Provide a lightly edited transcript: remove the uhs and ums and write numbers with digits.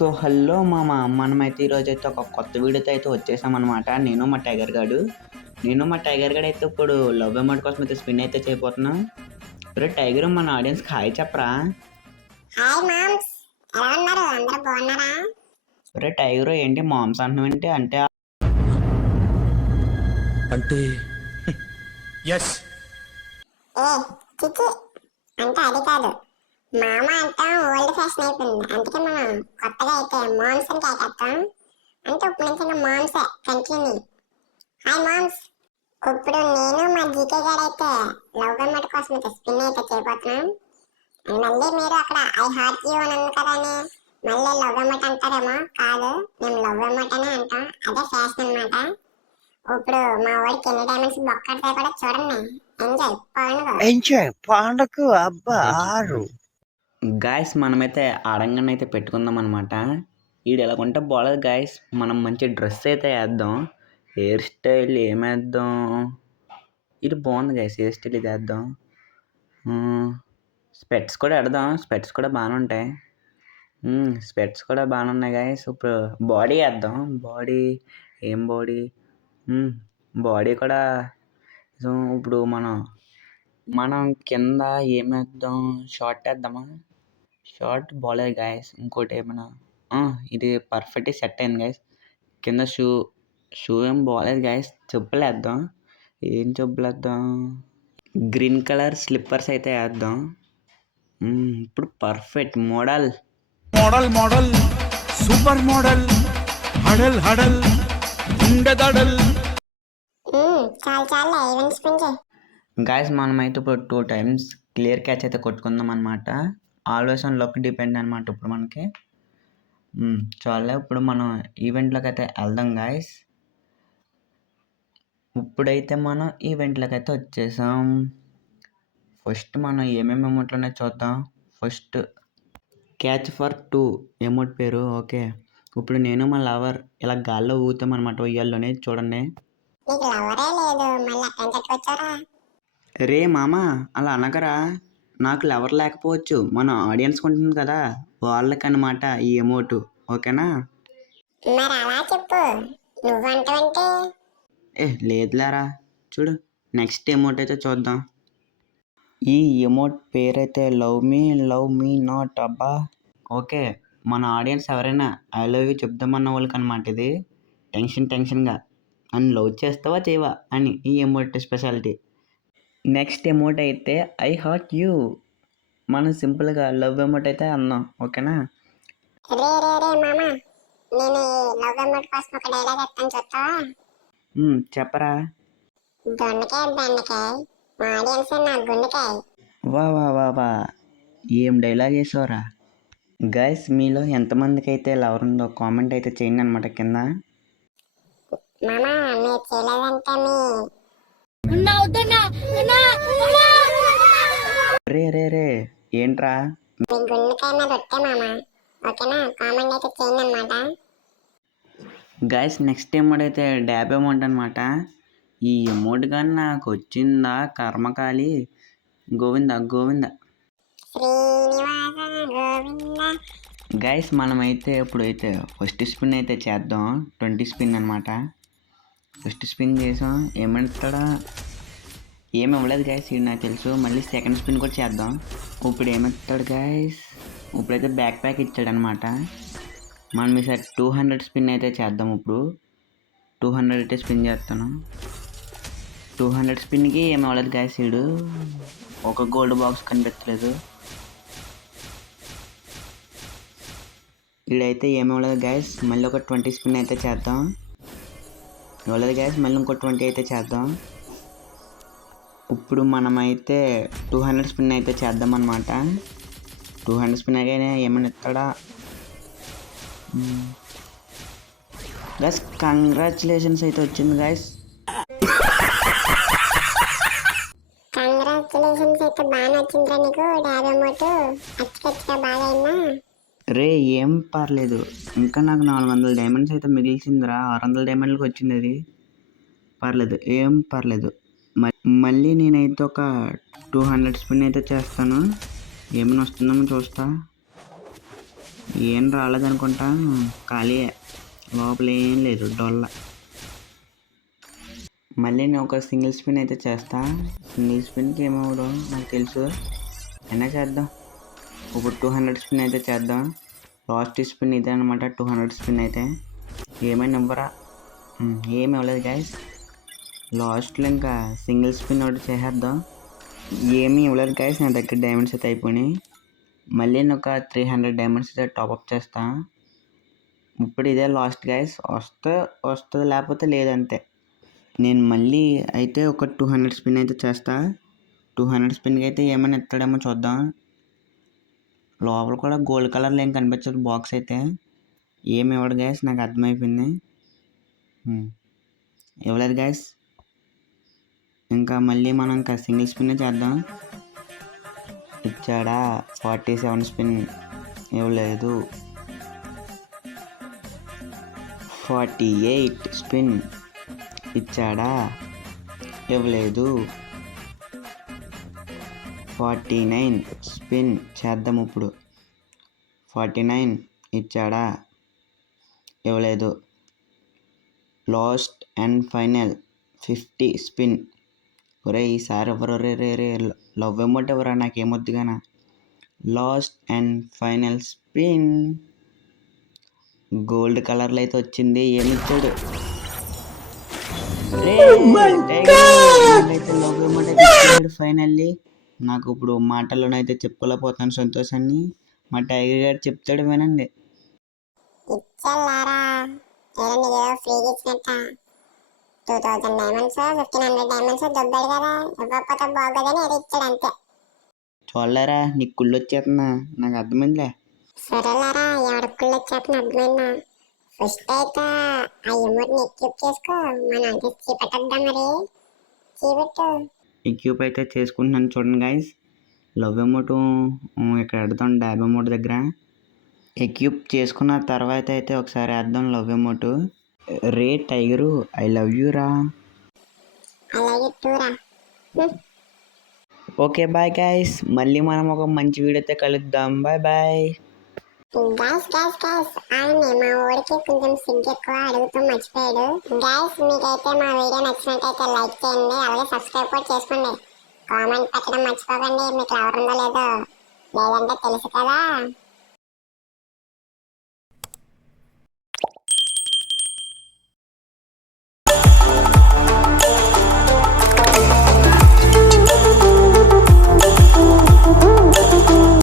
So hello మామ, మనమైతే ఈరోజైతే ఒక కొత్త వీడియోతో అయితే వచ్చేసామన్నమాట. నేను మా టైగర్ గాడు అయితే ఇప్పుడు లవ్ అమౌంట్ కోసం అయితే స్పిన్ అయితే చేయబోతున్నాం. రే టైగర్, మన ఆడియన్స్కి హాయ్ చెప్పరా. హాయ్ మామ్స్, ఎలా ఉన్నారు? అందరూ బాగున్నారా? రే టైగర్, ఏంటి మామ్స్ అంటున్నావు? అంటే అంటే ఎస్ ఏ చిచి అంటే అది కాదు, మామ అంటాం ఓల్డ్ ఫ్యాషన్ అయిపోయింది. అందుకే మనం కొత్తగా అయితే మామ్స్ అని కేకేస్తాం. అంటే ఇప్పుడు నుంచి మామ్సే కంటిన్యూ. హాయ్ మామ్స్, ఇప్పుడు నేను మా జీకే గారు అయితే లవ్ అమౌంట్ కోసం అయితే స్పిన్ అయితే చేయబోతున్నాం. మళ్ళీ మీరు అక్కడ ఐ హార్ట్ యూ అని అన్నారు కదా అని మళ్ళీ లవ్ అమౌంట్ అంటారేమో. కాదు, మేము లవ్ అమౌంట్ అనే అంటాం. అదే ఫ్యాషన్ అన్నమాట. ఇప్పుడు మా వాడికి ఎన్ని డైమండ్స్ బొక్కడతాయి కూడా చూడండి. ఎంజాయ్ పండుగ అబ్బా ఆరు. గాయస్, మనమైతే ఆడంగానే అయితే పెట్టుకుందాం అనమాట. ఈడు ఎలాగుంటే బాగలేదు గాయస్. మనం మంచి డ్రెస్ అయితే వేద్దాం. హెయిర్ స్టైల్ ఏమేద్దాం? ఇది బాగుంది గాయస్, హెయిర్ స్టైల్ ఇది వేద్దాం. స్పెట్స్ కూడా పెడదాం. స్పెట్స్ కూడా బాగానే ఉంటాయి. స్పెట్స్ కూడా బాగానే ఉన్నాయి గాయస్. ఇప్పుడు బాడీ వేద్దాం. బాడీ ఏం బాడీ? బాడీ కూడా. సో ఇప్పుడు మనం కింద ఏమేద్దాం? షార్ట్ వేద్దామా? షార్ట్ బాగాలేదు గాయస్. ఇంకోటి ఏమైనా ఇది పర్ఫెక్ట్గా సెట్ అయింది గాయస్. కింద షూ ఏం బాగాలేదు గాయస్. చెప్పులు వేద్దాం. ఏం చెప్పులు వేద్దాం? గ్రీన్ కలర్ స్లిప్పర్స్ అయితే వేద్దాం. ఇప్పుడు పర్ఫెక్ట్ మోడల్ సూపర్ మోడల్ హడల్ హడల్ ఉండదడల్. గాయస్, మనమైతే ఇప్పుడు 2 times క్లియర్ క్యాచ్ అయితే కొట్టుకుందాం అనమాట. ఆల్వేస్ ఆన్ లక్ డిపెండ్ అనమాట. ఇప్పుడు మనకి చాలా. ఇప్పుడు మనం ఈవెంట్లోకి అయితే వెళ్దాం గాయస్. ఇప్పుడైతే మనం ఈవెంట్లోకి అయితే వచ్చేసాం. ఫస్ట్ మనం ఏమేమి అమౌంట్లు ఉన్నాయో చూద్దాం. ఫస్ట్ క్యాచ్ ఫర్ 2 అమౌంట్ పేరు. ఓకే, ఇప్పుడు నేను మా లవర్ ఇలా గాల్లో ఊగుతాం అనమాట. ఉయ్యాల్లోనే చూడండి. రే మామ, అలా అనకరా. నాకు లవర్ లేకపోవచ్చు, మన ఆడియన్స్ ఉంటుంది కదా, వాళ్ళకన్నమాట ఈ అమౌంట్. ఓకేనా? లేదులేరా. చూడు, నెక్స్ట్ అమౌంట్ అయితే చూద్దాం. ఈ అమౌంట్ పేరైతే లవ్ మీ నాట్. అబ్బా ఓకే, మన ఆడియన్స్ ఎవరైనా ఐ లవ్ యూ చెప్దామన్న వాళ్ళకి అనమాట ఇది. టెన్షన్గా నన్ను లవ్ చేస్తావా చేయవా అని ఈ అమౌంట్ స్పెషాలిటీ. నెక్స్ట్ అమౌంట్ అయితే ఐ హార్ట్ యూ. మనం సింపుల్గా లవ్ అమౌంట్ అయితే అన్నాం. ఓకేనా? చెప్పరా. వా వా వా వా, ఏం డైలాగ్ వేసావురా. గైస్, మీలో ఎంతమందికి అయితే లవర్ ఉందో కామెంట్ అయితే చేయండి అనమాట కింద. రే రే రే ఏంట్రా? గైస్, నెక్స్ట్ అమౌంట్ అయితే డాబ్ అమౌంట్ అనమాట. ఈ అమౌంట్ కానీ నాకు వచ్చిందా కర్మకాలి. గోవింద. గైస్, మనమైతే ఇప్పుడైతే ఫస్ట్ స్పిన్ అయితే చేద్దాం. 20 స్పిన్ అనమాట. ఫస్ట్ స్పిన్ చేసాం. ఏమంటాడా? ఏమి ఇవ్వలేదు గైస్, ఇది నాకు తెలుసు. మళ్ళీ సెకండ్ స్పిన్ కూడా చేద్దాం. ఇప్పుడు ఏమిస్తాడు గైస్? ఇప్పుడైతే బ్యాక్ ప్యాక్ ఇచ్చాడనమాట. మనం ఈసారి 200 స్పిన్ అయితే చేద్దాం. ఇప్పుడు 200 అయితే స్పిన్ చేస్తాను. 200 స్పిన్కి ఏమి అవ్వలేదు గైస్. వీడు ఒక గోల్డ్ బాక్స్ కనిపించలేదు. వీడైతే ఏమి అవ్వలేదు గైస్. మళ్ళీ ఒక 20 స్పిన్ అయితే చేద్దాం. ఇవ్వలేదు గైస్. మళ్ళీ ఇంకో 20 అయితే చేద్దాం. ఇప్పుడు మనమైతే 200 స్పిన్ అయితే చేద్దాం అనమాట. 200 స్పిన్ again ఏమైనా ఇస్తాడా? గైస్, కంగ్రాచులేషన్స్ అయితే వచ్చింది గైస్. రే ఏం పర్లేదు, ఇంకా నాకు 400 డైమండ్స్ అయితే మిగిల్చిందిరా. 600 డైమండ్లకు వచ్చింది అది. పర్లేదు, ఏం పర్లేదు. మళ్ళీ నేనైతే ఒక 200 స్పిన్ అయితే చేస్తాను. ఏమైనా వస్తుందేమో చూస్తా. ఏం రాలేదనుకుంటా, ఖాళీయే, లోపల ఏం లేదు, డొల్ల. మళ్ళీ నేను ఒక సింగిల్ స్పిన్ అయితే చేస్తా. సింగిల్ స్పిన్కి ఏమవడం నాకు తెలుసు, అయినా చేద్దాం. ఇప్పుడు 200 స్పిన్ అయితే చేద్దాం. లాస్ట్ స్పిన్ ఇదే అనమాట, 200 స్పిన్ అయితే. ఏమైనా ఇవ్వరా, ఏమి ఇవ్వలేదు గైస్. లాస్ట్లో ఇంకా సింగిల్ స్పిన్ ఒకటి చేసేద్దాం. ఏమీ ఇవ్వలేదు గైస్, నా దగ్గర డైమండ్స్ అయితే అయిపోయినాయి. మళ్ళీ నేను ఒక 300 డైమండ్స్ అయితే టాప్అప్ చేస్తా. ఇప్పుడు ఇదే లాస్ట్ గైస్, వస్తుంది లేకపోతే లేదంతే. నేను మళ్ళీ అయితే ఒక 200 స్పిన్ అయితే చేస్తా. 200 స్పిన్కి అయితే ఏమైనా ఎత్తాడేమో చూద్దాం. లోపల కూడా గోల్డ్ కలర్లో ఏం కనిపించదు బాక్స్ అయితే. ఏమి ఇవ్వడు గైస్, నాకు అర్థమైపోయింది. ఇవ్వలేదు గైస్. ఇంకా మళ్ళీ మనం ఇంకా సింగిల్ స్పిన్ చేద్దాం. ఇచ్చాడా 47 స్పిన్, ఇవ్వలేదు. 48 స్పిన్ ఇచ్చాడా, ఇవ్వలేదు. 49 స్పిన్ చేద్దాం ఇప్పుడు. 49 ఇచ్చాడా, ఇవ్వలేదు. Last and final 50 spin. ఒరే ఈసారి ఎవరు రే లవ్ అమౌంట్ ఎవరా, నాకేమొద్దుగానా. Last and final spin. Gold కలర్లో అయితే వచ్చింది, ఏమి ఇచ్చాడు. లవ్ అమౌంట్ అయితే ఇచ్చాడు ఫైనల్లీ. నాకు ఇప్పుడు మాటల్లోనైతే చెప్పుకోలేకపోతాను సంతోషాన్ని. మా టైగర్ గారు చెప్తాడు వినండి. ఇచ్చారా ఏదో ఫ్రీగా ఇచ్చినట్ట 2000 డైమండ్స్ 1500 డైమండ్స్ దొబ్బాడు కదా, ఇవ్వకపోతే బాగోదని అది ఇచ్చాడు అంతే. చూడలేరా, నీకు కుళ్ళు వచ్చేస్తున్నా, నాకు అర్థమైందిలే. సరేలారా, ఎవడక్కుళ్ళు వచ్చేస్తున్నా అర్థమైందా. ఫస్ట్ అయితే ఆ ఎమోట్ని ఎక్యూప్ చేసుకో, మనం అంటే చూపెట్టద్దాం. మరి చూపెట్టు. ఎక్యూప్ అయితే చేసుకుంటున్నాను చూడండి గైస్. లవ్ అమౌంట్ ఇక్కడ పెడతాం డాబ్ అమౌంట్ దగ్గర. ఎక్యూప్ చేసుకున్న తర్వాత అయితే ఒకసారి వేద్దాం love amount. Ray tiger, I love you రా. అలాగే టూరా. ఓకే బాయ్ గైస్, మళ్ళీ మనం ఒక మంచి వీడియోతో కలుద్దాం. Bye bye. గాయస్ అవునండి, మా ఊరికి కొంచెం సిగ్గు ఎక్కువ, అడుగుతూ మర్చిపోయాడు. గాయస్ మీకైతే మా వీడియో నచ్చినట్టయితే లైక్ చేయండి, అలాగే సబ్స్క్రైబ్ కూడా చేసుకోండి. కామెంట్ పెట్టడం మర్చిపోకండి, మీకు ఎవరుందో లేదో, లేదంటే తెలుసు కదా.